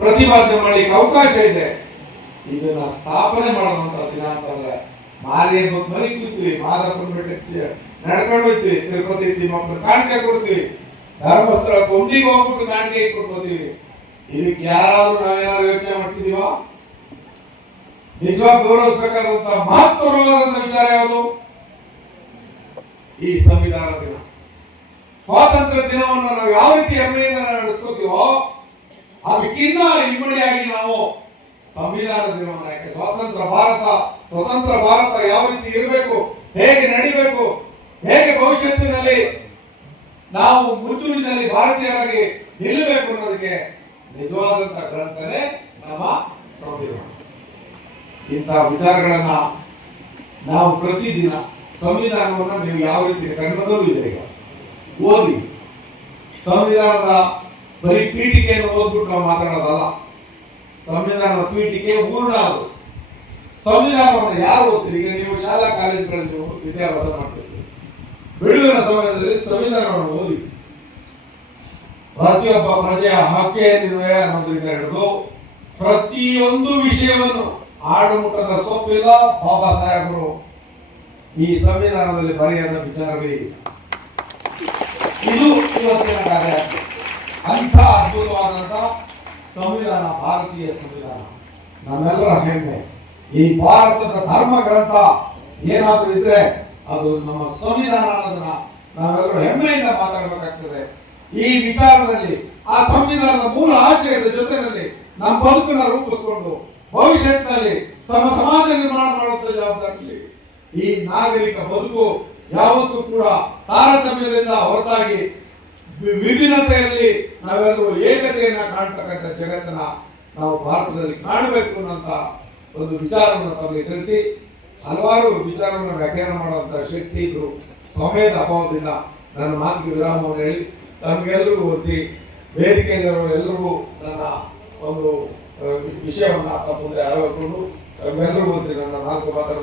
ಪ್ರತಿಪಾದನೆ ಮಾಡಲಿಕ್ಕೆ ಅವಕಾಶ ಇದೆ. ಇದನ್ನ ಸ್ಥಾಪನೆ ಮಾಡುವಂತ ದಿನ ಅಂತಂದ್ರೆ ಮಾರಿ ಹಬ್ಬಕ್ಕೆ ಮರಿ ಕೂತೀವಿ, ಮಾದಪ್ಪನ ಬೆಟ್ಟಕ್ಕೆ ನಡ್ಕೊಂಡು ಹೋಗ್ತೀವಿ, ತಿರುಪತಿ ತಿಮ್ಮಪ್ಪನ ಕಾಣಿಕೆ ಕೊಡ್ತೀವಿ, ಧರ್ಮಸ್ಥಳ ಕೊಂಡಿಗೆ ಹೋಗ್ಬಿಟ್ಟು ಕಾಣಿಕೆ ಕೊಡ್ಬೋತೀವಿ. ಇದಕ್ಕೆ ಯಾರಾದ್ರೂ ನಾವೇನಾದ್ರು ಯೋಚನೆ ಮಾಡ್ತಿದೀವ? ನಿಜವಾಗಿ ಗೌರವಿಸಬೇಕಾದಂತ ಮಹತ್ವವಾದಂತ ವಿಚಾರ ಯಾವುದು? ಈ ಸಂವಿಧಾನ ದಿನ, ಸ್ವಾತಂತ್ರ್ಯ ದಿನವನ್ನು ನಾವು ಯಾವ ರೀತಿ ಹೆಮ್ಮೆಯಿಂದ ನಡೆಸ್ಕೋತೀವೋ ಅದಕ್ಕಿಂತ ಇಮ್ಮಡಿಯಾಗಿ ನಾವು ಸಂವಿಧಾನ ದಿನವನ್ನು, ಯಾಕೆ ಸ್ವತಂತ್ರ ಭಾರತ ಯಾವ ರೀತಿ ಇರಬೇಕು, ಹೇಗೆ ನಡಿಬೇಕು, ಹೇಗೆ ಭವಿಷ್ಯತ್ತಿನಲ್ಲಿ ನಾವು ಮುಂಚೂಣಿನಲ್ಲಿ ಭಾರತೀಯರಾಗಿ ನಿಲ್ಲಬೇಕು ಅನ್ನೋದಕ್ಕೆ ನಿಜವಾದಂತ ಗ್ರಂಥನೇ ನಮ್ಮ ಸಂವಿಧಾನ. ಇಂತಹ ವಿಚಾರಗಳನ್ನ ನಾವು ಪ್ರತಿದಿನ ಸಂವಿಧಾನವನ್ನು ನೀವು ಯಾವ ರೀತಿ ಕನ್ನಡದಲ್ಲೂ ಇದೆ ಈಗ ಓದಿ. ಸಂವಿಧಾನದ ಬರೀ ಪೀಠಿಕೆಯನ್ನು ಓದ್ಬಿಟ್ಟು ನಾವು ಮಾತಾಡೋದಲ್ಲ. ಸಂವಿಧಾನದ ಪೀಠಿಕೆ ಪೂರ್ಣ ಅದು. ಸಂವಿಧಾನವನ್ನು ಯಾರು ಓದ್ತೀರಿ? ಈಗ ನೀವು ಶಾಲಾ ಕಾಲೇಜುಗಳಲ್ಲಿ ವಿದ್ಯಾಭ್ಯಾಸ ಮಾಡ್ತಿರ್ತೀರಿ. ಬಿಡುವಿನ ಸಮಯದಲ್ಲಿ ಸಂವಿಧಾನವನ್ನು ಓದಿ. ಪ್ರತಿಯೊಬ್ಬ ಪ್ರಜೆಯ ಹಕ್ಕೇನಿದೆ ಅನ್ನೋದ್ರಿಂದ ಹಿಡಿದು ಪ್ರತಿಯೊಂದು ವಿಷಯವನ್ನು ಆಡುಮುಟ್ಟದ ಸೊಪ್ಪಿಲ್ಲ ಬಾಬಾ ಸಾಹೇಬರು ಈ ಸಂವಿಧಾನದಲ್ಲಿ ಬರೆಯದ ವಿಚಾರವೇ ಇದು ಇವತ್ತಿನ ಕಾರ್ಯ. ಅಂಥ ಅದ್ಭುತವಾದಂತ ಸಂವಿಧಾನ ಭಾರತೀಯ ಸಂವಿಧಾನ ನಮ್ಮೆಲ್ಲರ ಹೆಮ್ಮೆ. ಈ ಭಾರತದ ಧರ್ಮ ಗ್ರಂಥ ಏನಾದ್ರೂ ಇದ್ರೆ ಅದು ನಮ್ಮ ಸಂವಿಧಾನ ಅನ್ನೋದನ್ನ ನಾವೆಲ್ಲರೂ ಹೆಮ್ಮೆಯಿಂದ ಮಾತಾಡಬೇಕಾಗ್ತದೆ. ಈ ವಿಚಾರದಲ್ಲಿ ಆ ಸಂವಿಧಾನದ ಮೂಲ ಆಶಯದ ಜೊತೆಯಲ್ಲಿ ನಮ್ಮ ಬದುಕನ್ನು ರೂಪಿಸಿಕೊಂಡು ಭವಿಷ್ಯತ್ತಿನಲ್ಲಿ ಸಮಾಜ ನಿರ್ಮಾಣ ಮಾಡುವಂತ ಜವಾಬ್ದಾರಿ. ಈ ನಾಗರಿಕ ಬದುಕು ಯಾವತ್ತೂ ಕೂಡ ತಾರತಮ್ಯದಿಂದ ಹೊರತಾಗಿ ವಿಭಿನ್ನತೆಯಲ್ಲಿ ನಾವೆಲ್ಲರೂ ಏಕತೆಯನ್ನ ಕಾಣ್ತಕ್ಕಂಥ ಜಗತ್ತನ್ನ ನಾವು ಭಾರತದಲ್ಲಿ ಕಾಣಬೇಕು ಅನ್ನೋಂತ ಒಂದು ವಿಚಾರವನ್ನು ತಮಗೆ ತಿಳಿಸಿ ಹಲವಾರು ವಿಚಾರವನ್ನು ವ್ಯಾಖ್ಯಾನ ಮಾಡುವಂತ ಶಕ್ತಿ ಇದ್ರು ಸಮಯದ ಅಭಾವದಿಂದ ನನ್ನ ಮಾತಿಗೆ ವಿರಾಮವನ್ನು ಹೇಳಿ ನಮಗೆಲ್ಲರಿಗೂ ಒತ್ತಿ ವೇದಿಕೆಯಲ್ಲಿರುವವರೆಲ್ಲರಿಗೂ ನನ್ನ ಒಂದು ವಿಷಯವನ್ನು ಮುಂದೆ ಅರವಕೊಂಡು ನಮ್ಮೆಲ್ಲರಿಗೂ ಒತ್ತಿ ನನ್ನ ನಾಲ್ಕು ಮಾತನ್ನು